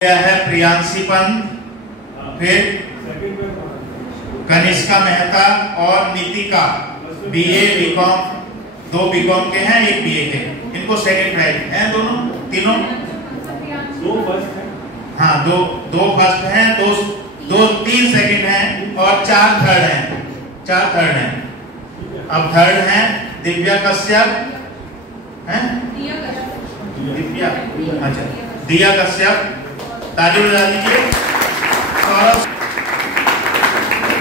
है प्रियांशी पंत, फिर कनिष्का मेहता और नीतिका। बीए बीकॉम, 2 बीकॉम के हैं, 1 बीए के। इनको सेकंड प्राइज हैं दोनों, तीनों। 2 फर्स्ट हैं। हाँ, 2 फर्स्ट हैं, 3 सेकंड हैं और 4 थर्ड हैं। अब थर्ड हैं दिव्या कश्यप, हैं दिव्या, अच्छा दिया कश्यप, ताली बजा दीजिए। और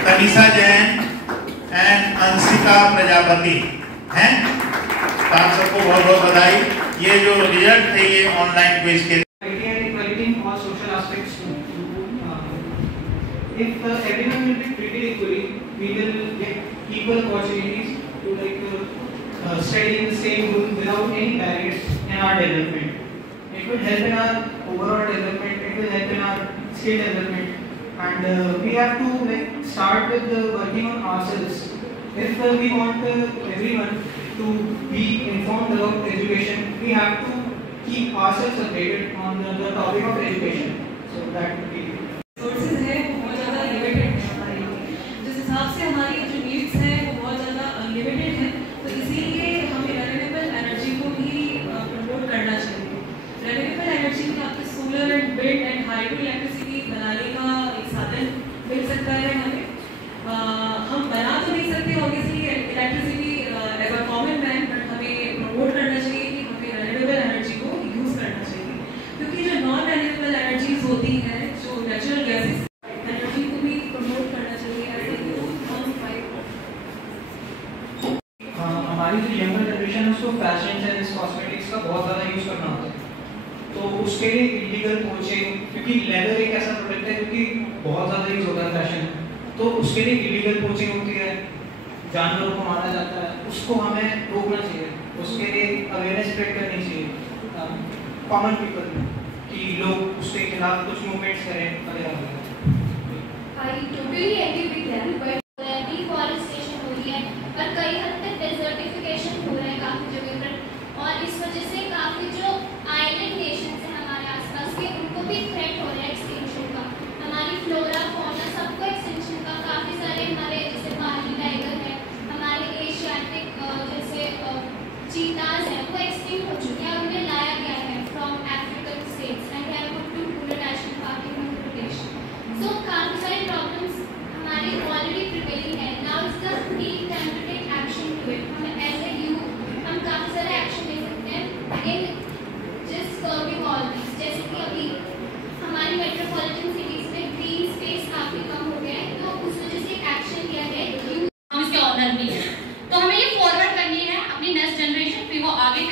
तनिषा जैन एंड अंशिका प्रजापति हैं। आप सबको बहुत बहुत बधाई। ये जो रिजल्ट थे ये ऑनलाइन क्विज के। If everyone will be treated equally, we will get equal opportunities to study in the same room without any barriers in our development. It will help in our overall development. It will help in our skill development, and we have to start with working on ourselves. If we want everyone to be informed about education, we have to keep ourselves updated on the topic of education. So that would be. Sources है बहुत ज़्यादा limited है हमारे लिए, जिस हिसाब से हमारी जो नीड्स हैं वो बहुत ज़्यादा लिमिटेड है, तो इसीलिए हमें रिन्यूएबल एनर्जी को भी प्रमोट करना चाहिए। रिन्यूएबल एनर्जी में आपके solar and wind and hydro electricity बनाने का एक साधन मिल सकता है हमें। हम बना तो नहीं सकते obviously electricity as a common man, but हमें प्रमोट करना चाहिए कि हमें रिन्यूएबल एनर्जी को यूज़ करना चाहिए, क्योंकि जो नॉन रिन्यूएबल एनर्जीज होती हैं, जो नेचुरल गैसेस, एनर्जी को भी प्रमोट करना चाहिए। हमारी जो यंगर जनरेशन है उसको फैशन एंड कॉस्मेटिक्स का बहुत ज़्यादा यूज़ करना होता है, तो उसके लिए इलीगल कोचिंग, क्योंकि लेदर एक ऐसा प्रोडक्ट है जो कि बहुत ज़्यादा यूज़ होता है फैशन, तो उसके लिए इलीगल कोचिंग होती है, जानवरों को मारा जाता है, उसको हमें रोकना चाहिए। उसके लिए अवेयरनेस स्प्रेड करनी चाहिए कॉमन पीपल में, कि लोग उसके खिलाफ कुछ मूवमेंट्स करें वगैरह। I totally agree with them, but deforestation हो रही है और कई हद तक desertification हो रहा है काफ़ी जगह पर, और इस वजह से काफ़ी जो आइलैंड नेशंस हैं हमारे आसपास के, उनको भी थ्रेट हो रहा है एक्सटिंक्शन का। हमारी फ्लोरा फौना सबको एक्सटिंक्शन का, काफ़ी सारे हमारे जैसे पहाड़ी टाइगर है, हमारे एशियाटिक जैसे चीताज हैं, वो एक्सटिंक्ट हो चुके हैं। उन्हें लाया गया है from African states and they are put to पूरा national park in Madhya Pradesh. So काफ़ी सारे प्रॉब्लम्स हमारे ऑलरेडी प्रिवेलिंग है। Now is the peak time to take action to it. हम एज ए यूथ हम काफ़ी सारे एक्शन ले सकते हैं in just curbing all this. जैसे कि अभी हमारी मेट्रोपॉलिटन सिटीज़ में ग्रीन स्पेस काफ़ी कम हो गया है, तो उस वजह से एक्शन लिया गया है। हम इसके ऑनर भी हैं, तो हमें ये फॉरवर्ड करनी है अपनी नेक्स्ट जनरेशन, फिर वो आगे।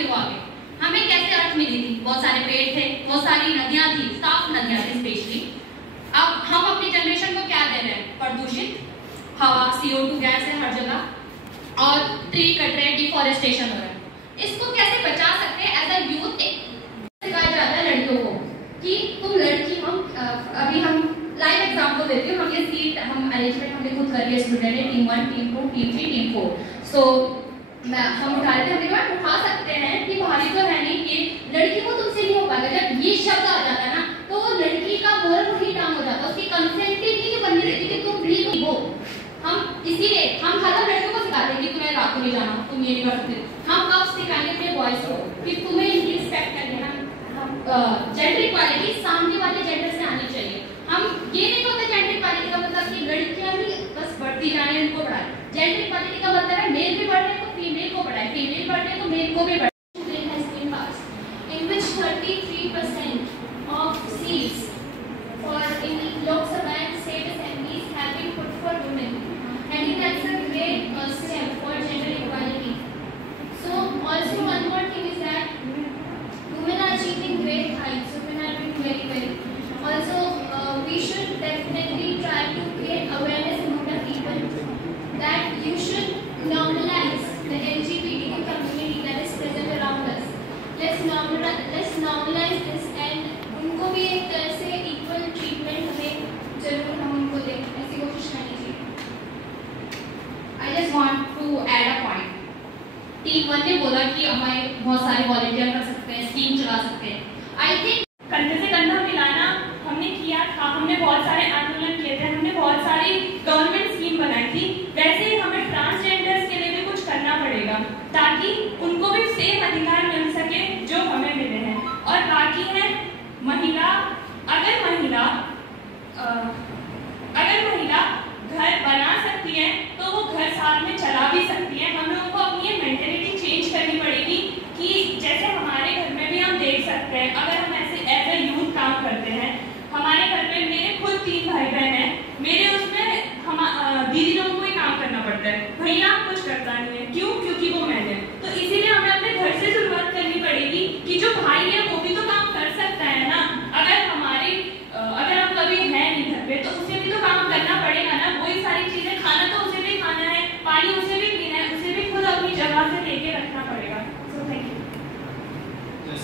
हमें कैसे अर्थ मिली थी? बहुत सारे पेड़ थे, बहुत सारी नदियाँ थी, साफ नदियाँ थी स्पेशली। अब हम अपनी जनरेशन को क्या दे रहे हैं? प्रदूषित हवा, CO2 गैस है हर जगह, और ट्री कट रहे, डिफॉरेस्टेशन हो रहा है। इसको कैसे बचा सकते हैं? एज अ यूथ सिखाया जाता है लड़कियों को कि तुम लड़की, अभी हम लाइव एग्जाम्पल देती हूँ। हम ये सीट हम अरेंजमेंट हमने खुद कर लिया, स्टूडेंट है, टीम 1, टीम 2, टीम 3, टीम 4। सो हम उठा रहे थे, हमने कहा उठा सकते हैं कि भारी तो है नहीं, ये लड़की को तुमसे नहीं हो पाएगा। जब ये शब्द आ जाता है ना, तो वो लड़की का मोरल वही डाउन हो जाता है, उसकी कंसेंट नहीं बनने देती कि तुम भी हो। हम इसीलिए हम हर लड़कियों को सिखाते हैं कि तुम्हें रात को नहीं जाना, तुम ये नहीं कर सकते। हम कब सिखाएंगे अपने बॉयज को कि तुम्हें इनकी रिस्पेक्ट करनी है। जेंडर इक्वालिटी सामने वाले जेंडर से आनी चाहिए। हम ये नहीं कहते जेंडर इक्वालिटी का मतलब कि लड़कियां भी बस बढ़ती जा रही हैं, उनको बढ़ाए। जेंडर इक्वालिटी का मतलब है मेल भी बढ़ रहे हैं तो फीमेल को बढ़ाए, फीमेल बढ़ रहे हैं तो मेल को भी बढ़ाए। In which 33% of seats for in Lok Sabha and state assemblies have been put for women. I think that's a great step for gender equality. So also one more thing is that women are achieving great heights. Women are doing very well. Also we should definitely try to create awareness among the people that you should normalize the LGBTQ community that is present around us. Let's normalize this and उनको भी एक तरह से equal treatment हमें जरूर हम उनको दें, ऐसी कोशिश करनी चाहिए। I just want to add a point. Team 1 ने बोला कि हमें बहुत सारे वॉलंटियर कर सकते हैं, स्कीम चला सकते हैं। I think कंधे से कंधा मिलाना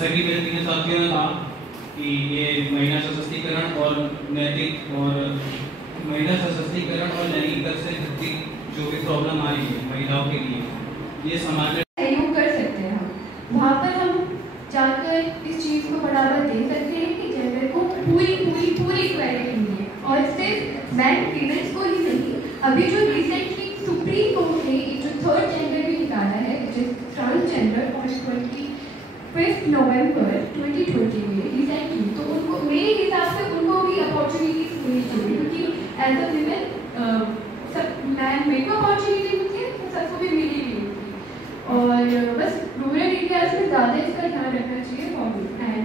जैसा कि मेरे तीनों साथियों ने कहा कि ये महिला सशक्तिकरण और नैतिक और महिला सशक्तिकरण और लैंगिक से घटती जो भी प्रॉब्लम आ रही है महिलाओं के लिए, ये समाज में सहयोग कर सकते हैं। हम वहाँ पर हम जाकर इस चीज़ को बढ़ावा दे सकते हैं कि जेंडर को पूरी इक्वालिटी मिले, और सिर्फ मैन फीमेल्स को ही नहीं। अभी जो रिसेंटली सुप्रीम कोर्ट ने जो थर्ड जेंडर भी निकाला है, जो ट्रांसजेंडर, और 25 नवंबर 2020 में रिसेंटली, तो उनको मेरे हिसाब से उनको भी अपॉर्चुनिटीज मिलनी चाहिए, क्योंकि एज अ वीमेन सब मैन मेरे को अपॉर्चुनिटी मिलती है तो सबको भी मिली हुई होती है। और बस रूरल एरियाज में ज़्यादा इसका ध्यान रखना चाहिए। एंड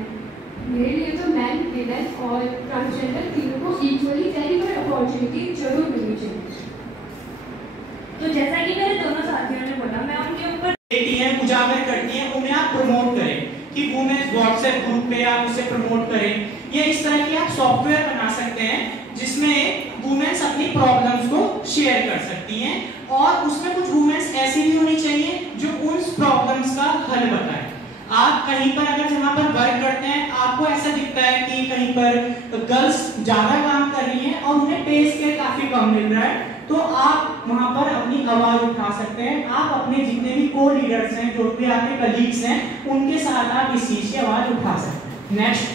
मेरे लिए तो मैन वीमेन और ट्रांसजेंडर तीनों को इक्वली वैल्यू और अपॉर्चुनिटी जरूर मिलनी चाहिए। तो जैसा कि मेरे दोनों साथियों ने बोला, मैं उनके ऊपर बेटियां उजागर करती हैं, उन्हें आप प्रमोट करें कि वुमेन्स व्हाट्सएप ग्रुप पे आप उसे प्रमोट करें। ये इस तरह की आप सॉफ्टवेयर बना सकते हैं जिसमें वुमेन्स अपनी प्रॉब्लम्स को शेयर कर सकती हैं, और उसमें कुछ वुमेन्स ऐसी भी होनी चाहिए जो उन प्रॉब्लम्स का हल बताएं। आप कहीं पर अगर जहाँ पर वर्क करते हैं आपको ऐसा दिखता है कि कहीं पर गर्ल्स ज्यादा काम कर रही हैं और उन्हें पे स्केल काफी कम मिल रहा है, तो आप वहां पर अपनी आवाज उठा सकते हैं। आप अपने जितने भी को लीडर्स हैं, जो भी आपके कलीग्स हैं, उनके साथ आप इस चीज की आवाज उठा सकते हैं। नेक्स्ट।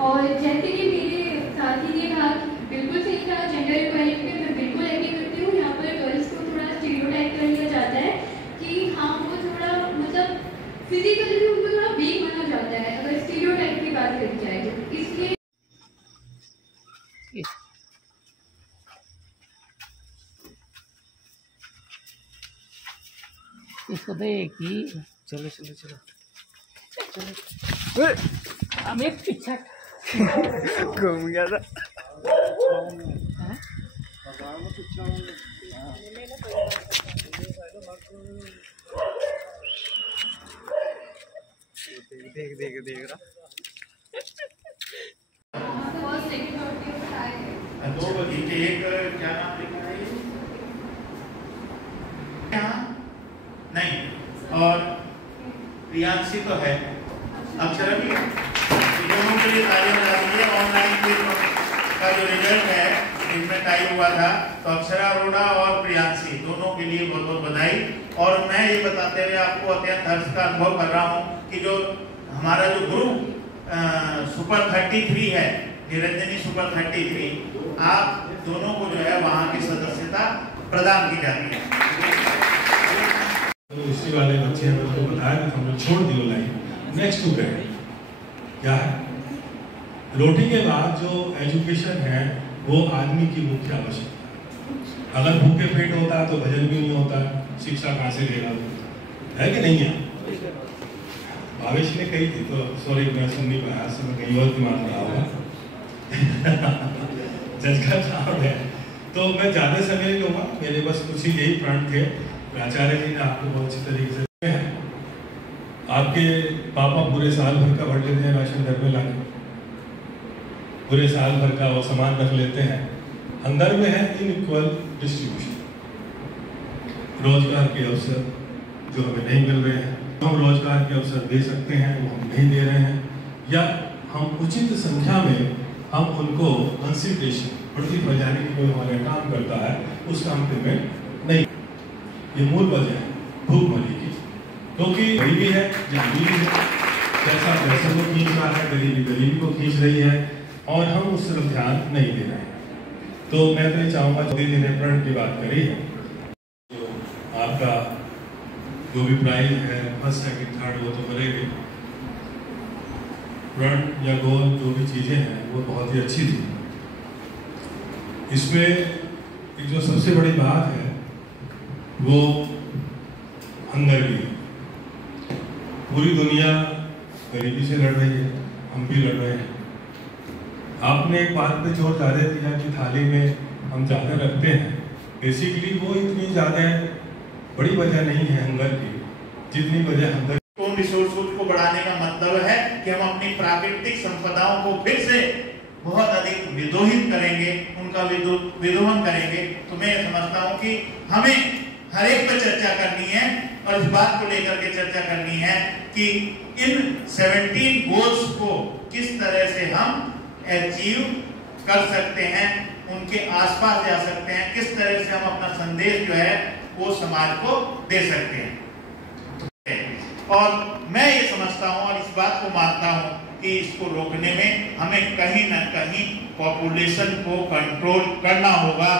और जैसे कि मेरे साथी ने कहा, बिल्कुल सही कहा, जेंडर इक्वालिटी पे मैं बिल्कुल एग्री करती हूँ। यहाँ पर गर्ल्स को थोड़ा स्टीरियोटाइप कर लिया जाता है कि हाँ वो थोड़ा मतलब फिजिकली भी उनको थोड़ा वीक माना जाता है, अगर स्टीरियोटाइप की बात करी जाए तो। इसलिए इसको देख कि चलो चलो चलो हम एक पीछा घूम गया था। देख देख देख रहा। दो बगीचे, एक क्या नाम लिखा है ये? यहाँ नहीं, और प्रियांशी तो है, अक्षरा भी है। दोनों के लिए तालियां बजा दीजिए। ऑनलाइन का जो रिजल्ट है इसमें टाई हुआ था, तो अक्षरा अरोड़ा और प्रियांशी दोनों के लिए बहुत बहुत बधाई। और मैं ये बताते हुए आपको अत्यंत हर्ष का अनुभव कर रहा हूँ कि जो हमारा जो ग्रुप सुपर 33 है, निरंजनी सुपर 33, आप दोनों को जो है वहाँ की सदस्यता प्रदान की जाती है। तो इसी वाले बच्चे हैं, उनको बताया कि हमने छोड़ दी लाइन। नेक्स्ट टू गए क्या है, रोटी के बाद जो एजुकेशन है वो आदमी की मुख्य आवश्यकता है। अगर भूखे पेट होता है तो भजन भी नहीं होता, शिक्षा कहाँ से लेगा, है कि नहीं है? भावेश ने कही थी, तो सॉरी मैं सुन नहीं पाया, मैं कहीं और की मान रहा होगा। जज का काम है, तो मैं ज़्यादा समय नहीं लूँगा, मेरे बस कुछ ही यही प्रण थे। आचार्य जी ने आपको बहुत अच्छी तरीके से है। आपके पापा पूरे साल भर का भर लेते हैं राशन घर में लाके, पूरे साल भर का वो सामान रख लेते हैं। अंदर में है इनइक्वल डिस्ट्रीब्यूशन, रोजगार के अवसर जो हमें नहीं मिल रहे हैं, हम रोजगार के अवसर दे सकते हैं वो हम नहीं दे रहे हैं, या हम उचित संख्या में हम उनको कंसिडरेशन प्रतिफल यानी कि कोई हमारे काम करता है उसका हम पेमेंट नहीं। ये मूल वजह है भूखमरी की, क्योंकि गरीबी है, जमीन है, पैसा पैसे को खींच रहा है, गरीबी गरीबी को खींच रही है, और हम उस तरफ ध्यान नहीं दे रहे हैं। तो मैं तो ये चाहूँगा, दीदी ने प्रण की बात करी है, तो आपका जो भी प्राइज है फर्स्ट सेकंड थर्ड वो तो करेंगे, प्रण या गोल जो भी चीज़ें हैं वो बहुत ही अच्छी थी। इसमें एक जो सबसे बड़ी बात है वो हंगर की है। पूरी दुनिया गरीबी से लड़ रही है, हम भी लड़ रहे हैं। आपने एक बात पे जोर ज़्यादा दिया कि थाली में हम ज़्यादा रखते हैं, बेसिकली वो इतनी ज़्यादा बड़ी वजह नहीं है हंगर की, जितनी वजह हंगर रिसोर्स को बढ़ाने का मतलब है कि हम अपनी प्राकृतिक संपदाओं को फिर से बहुत अधिक विदोहित करेंगे, उनका विदोहन करेंगे। तो मैं समझता हूँ कि हमें हर एक पर चर्चा करनी है और इस बात को लेकर के चर्चा करनी है कि इन 17 गोल्स को किस तरह से हम अचीव कर सकते हैं, उनके आसपास जा सकते हैं, किस तरह से हम अपना संदेश जो है वो समाज को दे सकते हैं। और मैं ये समझता हूँ और इस बात को मानता हूँ कि इसको रोकने में हमें कहीं ना कहीं पॉपुलेशन को कंट्रोल करना होगा,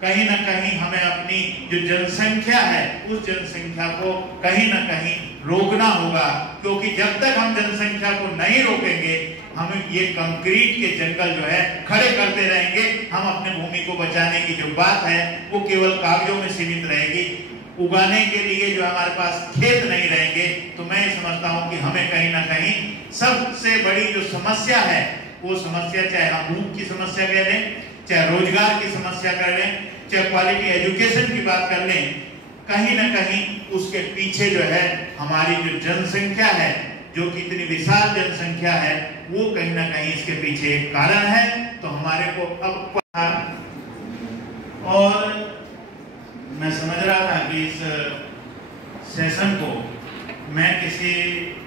कहीं ना कहीं हमें अपनी जो जनसंख्या है उस जनसंख्या को कहीं ना कहीं रोकना होगा, क्योंकि जब तक हम जनसंख्या को नहीं रोकेंगे हम ये कंक्रीट के जंगल जो है खड़े करते रहेंगे। हम अपने भूमि को बचाने की जो बात है वो केवल कागजों में सीमित रहेगी, उगाने के लिए जो हमारे पास खेत नहीं रहेंगे। तो मैं समझता हूँ कि हमें कहीं ना कहीं सबसे बड़ी जो समस्या है वो समस्या, चाहे हम भूख की समस्या कह लें, चाहे रोजगार की समस्या कर लें, चाहे क्वालिटी एजुकेशन की बात कर लें, कहीं ना कहीं उसके पीछे जो है हमारी जो जनसंख्या है, जो कि इतनी विशाल जनसंख्या है, वो कहीं ना कहीं इसके पीछे एक कारण है। तो हमारे को अब और मैं समझ रहा था कि इस सेशन को मैं किसी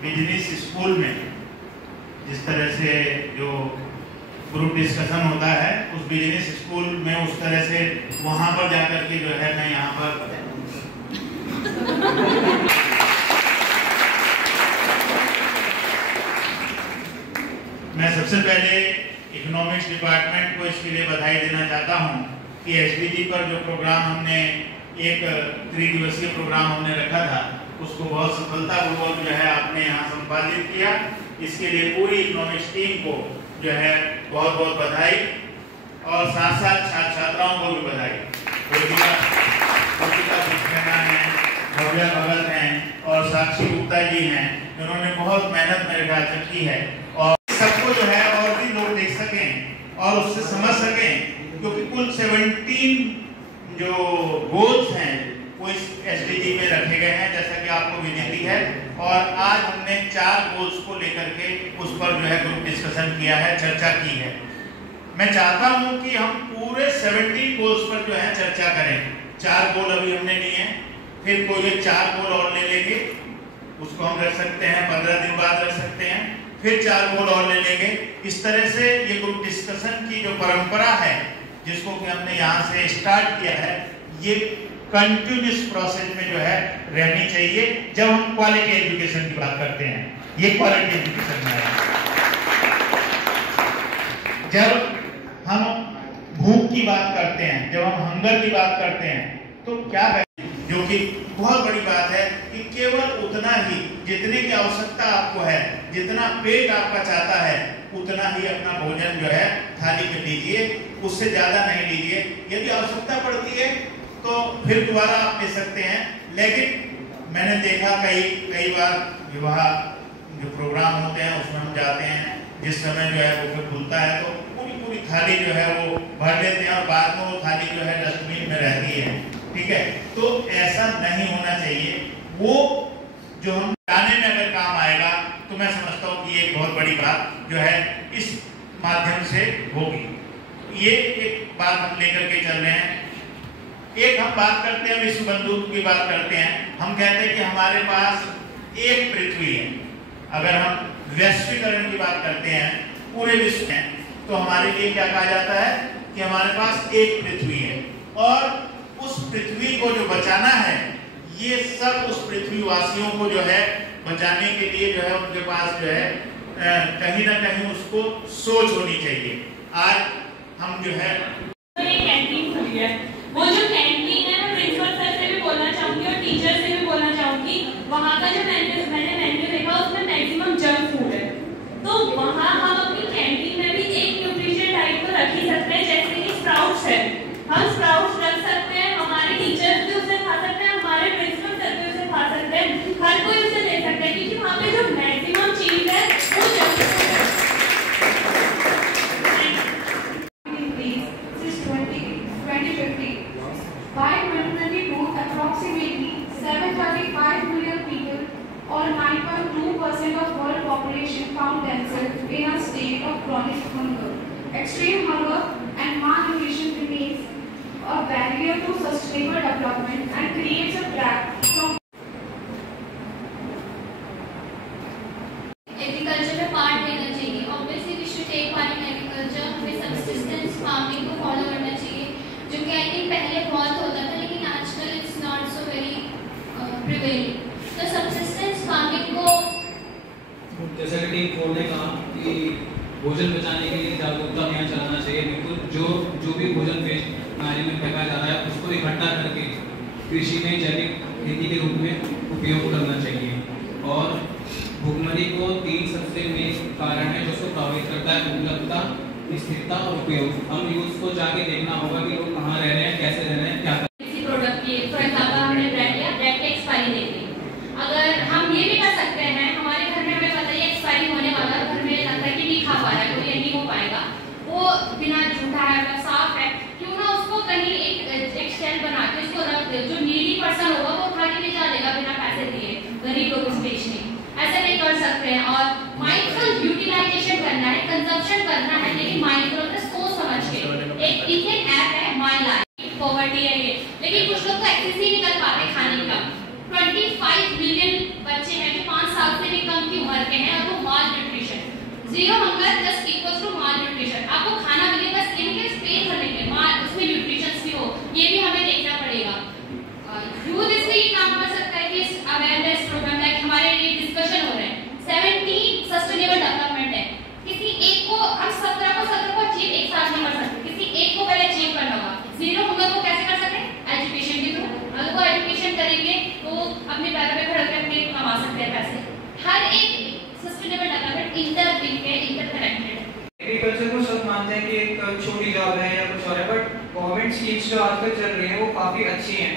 बिजनेस स्कूल में जिस तरह से जो ग्रुप डिस्कशन होता है उस बिजनेस स्कूल में उस तरह से वहां पर जाकर के जो है मैं यहाँ पर मैं सबसे पहले इकोनॉमिक्स डिपार्टमेंट को इसके लिए बधाई देना चाहता हूँ कि एसडीजी पर जो प्रोग्राम हमने एक 3 दिवसीय प्रोग्राम हमने रखा था उसको बहुत सफलतापूर्वक जो है आपने यहाँ संपादित किया। इसके लिए पूरी इकोनॉमिक्स टीम को जो है बहुत बहुत बधाई और साथ साथ छात्राओं को भी बधाई। भव्या भगत हैं और साक्षी गुप्ता जी हैं, उन्होंने बहुत मेहनत मेरे ख्याल से की है और सबको जो है और भी लोग देख सकें और उससे समझ सकें, क्योंकि कुल 17 जो गोल्स हैं वो इस एसडीजी में रखे गए हैं जैसा कि आपको विदित है। और आज हमने 4 गोल्स को लेकर के उस पर जो है ग्रुप डिस्कशन किया है, चर्चा की है। मैं चाहता हूं कि हम पूरे 17 गोल्स पर जो है चर्चा करें। 4 गोल अभी हमने लिए हैं, फिर कोई 4 गोल और ले लेंगे, उसको हम रख सकते हैं, 15 दिन बाद रख सकते हैं, फिर 4 गोल और ले लेंगे। इस तरह से ये ग्रुप डिस्कशन की जो परंपरा है जिसको कि हमने यहाँ से स्टार्ट किया है, ये कंटिन्यूस प्रोसेस में जो है रहनी चाहिए। जब हम क्वालिटी एजुकेशन की बात करते हैं, ये क्वालिटी एजुकेशन में है। जब हम भूख की बात करते हैं, जब हम हंगर की बात करते हैं, तो क्या है जो कि बहुत बड़ी बात है कि केवल उतना ही जितने की आवश्यकता आपको है, जितना पेट आपका चाहता है उतना ही अपना भोजन जो है थाली में लीजिए, उससे ज्यादा नहीं लीजिए। यदि आवश्यकता पड़ती है तो फिर दोबारा आप ले सकते हैं। लेकिन मैंने देखा कई बार विवाह जो प्रोग्राम होते हैं उसमें हम जाते हैं, जिस समय जो है वो फिर खुलता है तो पूरी थाली जो है वो भर लेते हैं और बाद में वो थाली जो है डस्टबिन में रहती है। ठीक है, तो ऐसा नहीं होना चाहिए। वो जो हम लाने में अगर काम आएगा तो मैं समझता हूँ कि ये एक बहुत बड़ी बात जो है इस माध्यम से होगी। ये एक बात हम लेकर के चल रहे हैं। एक हम बात करते हैं, विश्व बंधुत्व की बात करते हैं। हम कहते हैं कि हमारे पास एक पृथ्वी है। अगर हम वैश्वीकरण की बात करते हैं पूरे विश्व में, तो हमारे लिए क्या कहा जाता है कि हमारे पास एक पृथ्वी है और उस पृथ्वी को जो बचाना है, ये सब उस पृथ्वी वासियों को जो है बचाने के लिए जो है उनके पास जो है कहीं ना कहीं उसको सोच होनी चाहिए। आज हम जो है कैंटीन खुली है, वो जो कैंटीन है मैं प्रिंसिपल सर से भी बोलना चाहूंगी और टीचर से भी बोलना चाहूंगी। वहाँ का जो मैंने मेन्यू देखा उसमें मैक्सिमम जंक फूड है, तो वहाँ हम अपनी कैंटीन में भी एक न्यूट्रिशन डाइट तो रख ही सकते हैं। जैसे कि स्प्राउट्स है, हम स्प्राउट्स रख सकते हैं, हमारे टीचर्स भी उसे खा सकते हैं, हमारे प्रिंसिपल सर भी उसे खा सकते हैं, हर कोई उसे ले सकता है, क्योंकि वहाँ पे जो मैक्सिमम चीज है वो जंक फूड है। By 2022, approximately 735 million people, or 9.2% of world population, found themselves in a state of chronic hunger. Extreme hunger and malnutrition remains a barrier to sustainable development and creates a trap from कहा कि भोजन बचाने के लिए जागरूकता अभियान चलाना चाहिए। बिल्कुल जो भी भोजन वेस्ट नाली में फेंका जा रहा है उसको इकट्ठा करके कृषि में जैविक खेती के रूप में उपयोग करना चाहिए। और भुखमरी को 3 सबसे मेन कारण है जो उसको प्रभावित करता है: उपलब्धता, स्थिरता और उपयोग। हम यूथ को जाके देखना होगा कि लोग कहाँ रह रहे हैं, कैसे रह रहे हैं, क्या किसी प्रोडक्ट की फॉर एग्जांपल हमने ब्रेड लिया, ब्रेड की एक्सपायरी देख ली। अगर हम ये भी कर सकते हैं, हमारे घर में हमें पता है एक्सपायरी होने वाला, घर में लगता है कि नहीं खा पा रहा है, कोई नहीं हो पाएगा, वो बिना झूठा है, मतलब साफ है, क्यों ना उसको कहीं एक शेल्फ बना के उसको रख दे। जो नीडी पर्सन होगा वो उठा के ले जा लेगा बिना पैसे दिए, गरीब लोग उस बेच नहीं। ऐसा नहीं कर सकते हैं। और माइंडफुल यूटिलाइजेशन करना है, कंजप्शन करना है, लेकिन माइंडफुल सोच समझ के। एक इंडियन ऐप है माय लाइफ, पॉवर्टी है ये, लेकिन कुछ लोग तो एक्सेस ही नहीं कर पाते खाने का। 25 मिलियन बच्चे हैं जो 5 साल से भी कम की उम्र के हैं और वो malnutrition, zero hunger just equals to malnutrition. आपको खाना मिले बस इनके पे करने के माल उसमें न्यूट्रिशन भी हो, ये भी हमें देखना पड़ेगा। यूथ इसमें ये काम कर सकता है कि अवेयरनेस प्रोग्राम लाइक हमारे लिए डिस्कशन हो रहे हैं। 17 सस्टेनेबल डेवलपमेंट है, किसी एक को हम 17 को अचीव एक साथ नहीं कर सकते, किसी एक को पहले अचीव करना होगा। जीरो हंगर को कैसे कर सकते हैं? एजुकेशन के थ्रू। अगर वो एजुकेशन करेंगे तो अपने पैरों पे खड़े होकर अपने कमा सकते हैं पैसे। हर एक सस्टेनेबल डेवलपमेंट इंटरलिंक्ड है, इंटरकनेक्टेड है। एग्रीकल्चर को सब मानते हैं कि एक छोटी जॉब है या कुछ और है, बट गवर्नमेंट स्कीम्स जो आजकल चल रही हैं वो काफ़ी अच्छी हैं।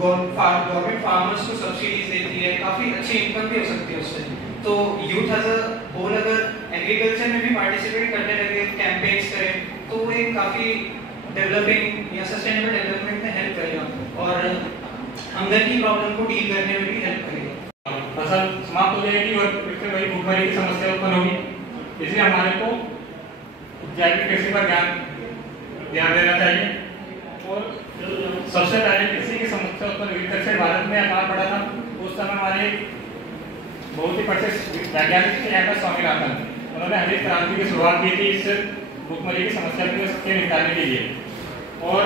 गवर्नमेंट फार्मर्स को सब्सिडीज देती है, काफ़ी अच्छी इनकम भी हो सकती है उससे। तो यूथ एज अ होल अगर एग्रीकल्चर में भी पार्टिसिपेट करने लगे, कैंपेन्स करें, तो वो एक काफ़ी डेवलपिंग या सस्टेनेबल डेवलपमेंट में हेल्प करेगा और हंगर की प्रॉब्लम को डील करने में भी हेल्प करेगा। फसल समाप्त हो जाएगी और फिर वही भूखमरी की समस्या उत्पन्न होगी। इसलिए हमारे को जैविक कृषि पर ध्यान देना चाहिए। और सबसे पहले कृषि की समस्या उत्पन्न हुई दक्षिण भारत में अकाल पड़ा था, उस समय हमारे बहुत ही प्रसिद्ध वैज्ञानिक थे एम एस स्वामीनाथन, उन्होंने हरित क्रांति की शुरुआत की थी इस भूखमरी की समस्या को निपटाने के लिए। और